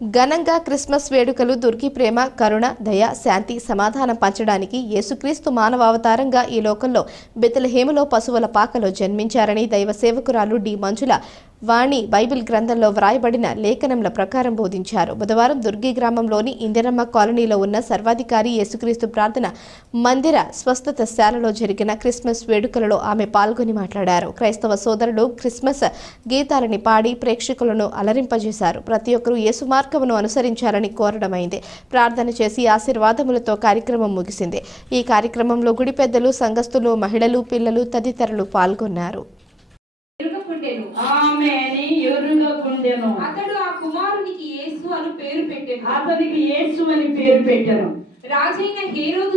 ఘనంగా క్రిస్మస్ వేడుకలు దుర్గి ప్రేమ, కరుణ, దయ, శాంతి, సమాధానం పంచడానికి యేసుక్రీస్తు మానవావతారంగా ఈ లోకంలో బెత్లెహేములో పశువుల పాకలో జన్మించారని దైవ సేవకురాలు డి. మంజుల వాణి బైబిల్ గ్రంథంలో వ్రాయబడిన లేఖనంల ప్రకారం బోధించారు. బుధవారం దుర్గి గ్రామంలోని ఇందిరమ్మ కాలనీలో ఉన్న సర్వాధికారి యేసుక్రీస్తు ప్రార్థన మందిర స్వస్థత శాలలో జరిగిన క్రిస్మస్ వేడుకలలో ఆమె పాల్గొని మాట్లాడారు. క్రైస్తవ సోదరులు క్రిస్మస్ గీతాలని పాడి ప్రేక్షకులను అలరింపజేశారు. ప్రతి ఒక్కరూ యేసు మార్గమును అనుసరించాలని కోరడమైంది. ప్రార్థన చేసి ఆశీర్వాదములతో కార్యక్రమం ముగిసింది. ఈ కార్యక్రమంలో గుడి పెద్దలు, సంఘస్థులు, మహిళలు, పిల్లలు తదితరులు పాల్గొన్నారు. అతడు ఆ కుమారునికి యేసు అని పేరు పెట్టెను. అతనికి యేసు అని పేరు పెట్టెను. రాజైన హేరోదు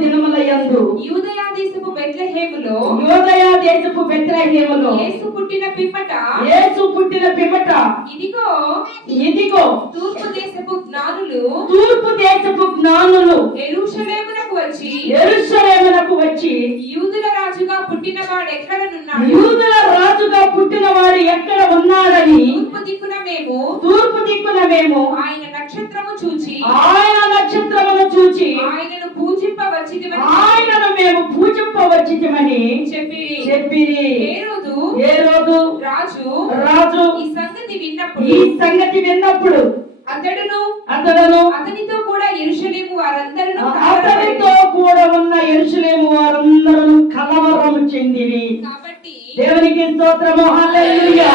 దినములయందు యూదయా దేశపు బెత్లెహేములో యేసు పుట్టిన పిమ్మట ఇదిగో తూర్పు దేశపు జ్ఞానులు యెరూషలేమునకు వచ్చి యూదుల రాజుగా పుట్టినవాడు ఎక్కడ ఉన్నాడని తూర్పు దిక్కున మేము ఆయన నక్షత్రమును చూచి ఆయనను మేము పూజింపవచ్చితిమని చెప్పిరి. హేరోదు రాజు ఈ సంగతి విన్నప్పుడు అతడును అతనితో కూడా ఉన్న యెరూషలేము వారందరూ కలవరము చెందిరి. కాబట్టి దేవునికి స్తోత్రము, హల్లెలూయా.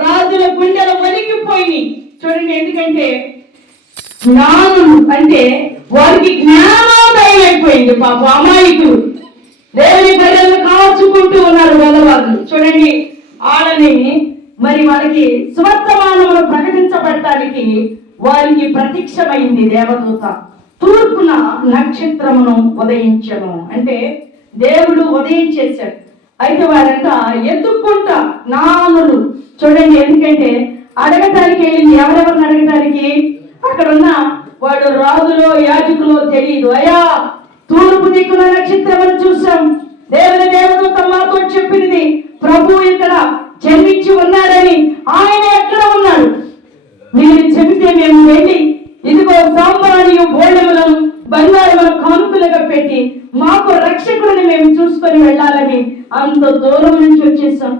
రాజుల గుండెలు వణికిపోయినాయి. చూడండి, ఎందుకంటే జ్ఞానులు అంటే వారికి జ్ఞానోదయం అయిపోయింది. పాప అమాయకులు దేవుని ప్రజలను కాచుకుంటూ ఉన్నారు గొల్లవాళ్ళు. చూడండి, వాళ్ళని మరి వారికి స్వర్తమానమును ప్రకటించబడటానికి వారికి ప్రత్యక్షమైంది దేవదూత. తూర్పున నక్షత్రమును ఉదయించను అంటే దేవుడు ఉదయించేశాడు. అయితే వారంట ఎత్తుక్కుంటా జ్ఞానులు చూడండి, ఎందుకంటే అడగటానికి వెళ్ళింది. ఎవరెవరిని అడగటానికి? అక్కడ ఉన్న వాడు రాజులో యాజకులో తెలియదు. అయ్యా, తూర్పు దిక్కున నక్షత్రమని చూసాం. దేవుడు మాతో చెప్పింది ప్రభు ఇక్కడ జన్మించి ఉన్నాడని. ఆయన ఎక్కడ ఉన్నాడు? మీరు చెబితే మేము వెళ్ళి ఇదిగో సాంబ్రాణియు బోళములను బంగారములను కానుకలుగా పెట్టి మాకు రక్షకుడిని మేము చూసుకొని వెళ్ళాలని అంత దూరం నుంచి వచ్చేసాం.